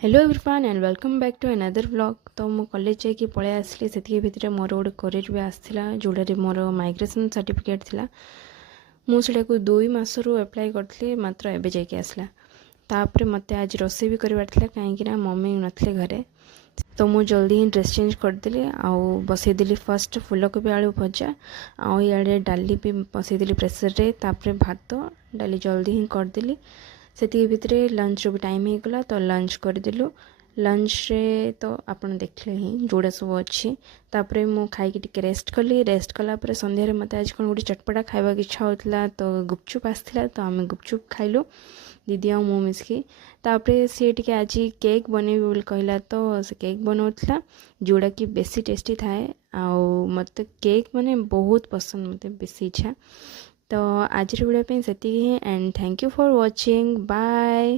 Hello everyone and welcome back to another vlog. तो मो college जाकि पळै आसली से भितर मोर गोटे कोरियर भी आसाला जोड़े मोर माइग्रेशन सर्टिफिकेट थिला। मुझे 2 मासरू अप्लाई करथली मात्र एबे जाकि आसला। तापर मते आज रोसे भी करबार थिला कहीं मम्मी नथले घरे। तो मु जल्दी ही ड्रेस चेंज करदेली आउ बसईदेली फर्स्ट फूलकोबी आलू भजा आउ इे डाली भी बसईदेली प्रेसर रे। तापर भात डाली जल्दी ही करदेली से भितर लंच भी टाइम हो गला तो लंच करदेलु। लंच रे तो आपन देखले ही जोड़ा सब अच्छी। तापर मु खाई टिके रेस्ट कली। रेस्ट कलापर संध्यारे मते आज कौन गोटे चटपटा खाइबा की इच्छा होता तो गुपचुप आसला तो आम गुपचुप खाइलु दीदी आ मु मिसकी। तापर सी टिके आज केक बनैबे बोली कहला तो से केक बनौतला जोड़ा कि बेसी टेस्टी थाए। आउ मते केक माने बहुत पसंद मते बेसी इच्छा। तो आज वीडियो पे सेतिक ही and thank you for watching bye.